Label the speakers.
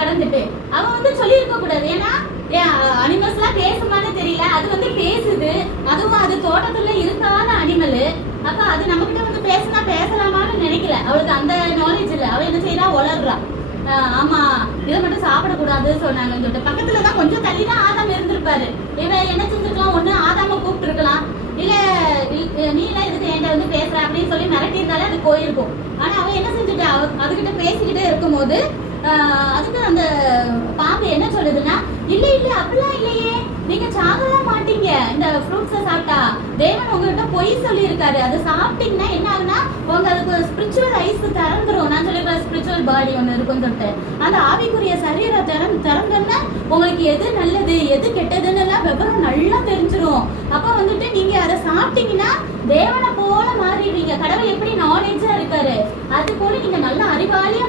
Speaker 1: கடந்துட்டு. அவன் வந்து சொல்லியிருக்க கூடாது. ஏன்னா அனிமல்ஸ் எல்லாம் பேசுமான்னு தெரியல. அது வந்து பேசுது. அதுவும் அது தோட்டத்துல இருக்காத அனிமல் அப்ப அது நம்ம கிட்ட வந்து பேசினா பேசலாமான்னு நினைக்கல. அவளுக்கு அந்த நாலேஜ் இல்ல. அவள் என்ன செய்யறா உளர்றா. ஆமா இதை மட்டும் சாப்பிடக்கூடாது சொன்னாங்கன்னு சொல்லிட்டு. பக்கத்துல தான் கொஞ்சம் தள்ளி தான் ஆதாம் இருந்திருப்பாரு. இவன் என்ன செஞ்சிருக்கலாம்? ஒண்ணு ஆதாம கூப்பிட்டு இருக்கலாம் இல்ல இ- நீ எல்லாம் இதுக்கு என்கிட்ட வந்து பேசுற? அப்படின்னு சொல்லி மிரட்டியிருந்தாலே அது போயிருக்கும் ஆனா அவன் என்ன செஞ்சுட்டா? அவ அதுகிட்ட பேசிக்கிட்டே இருக்கும்போது போது அதுக்கு அந்த பாம்பு என்ன சொல்லுதுன்னா இல்ல இல்ல அப்படிலாம் இல்லையே. நீங்க சாகலாம் மாட்டீங்க. இந்த ஃப்ரூட்ஸை சாப்பிட்டா. தேவன் உங்ககிட்ட பொய் சொல்லி இருக்காரு அதை சாப்பிட்டீங்கன்னா என்ன ஆகுனா உங்க அதுக்கு ஸ்பிரிச்சுவல் ஐஸ் திறந்துரும். நான் சொல்லி ஸ்பிரிச்சுவல் பாடி ஒன்று இருக்கும் சொல்லிட்டு. அந்த ஆவிக்குரிய சரீரம் திறந்து திறந்தோன்னா உங்களுக்கு எது நல்லது எது கெட்டதுன்னு எல்லாம் விவரம் நல்லா தெரிஞ்சிடும் அப்ப வந்துட்டு நீங்க அதை சாப்பிட்டீங்கன்னா தேவனை போல மாறிடுவீங்க. கடவுள் எப்படி நாலேஜா இருக்காரு. அது போல நீங்க நல்ல அறிவாளி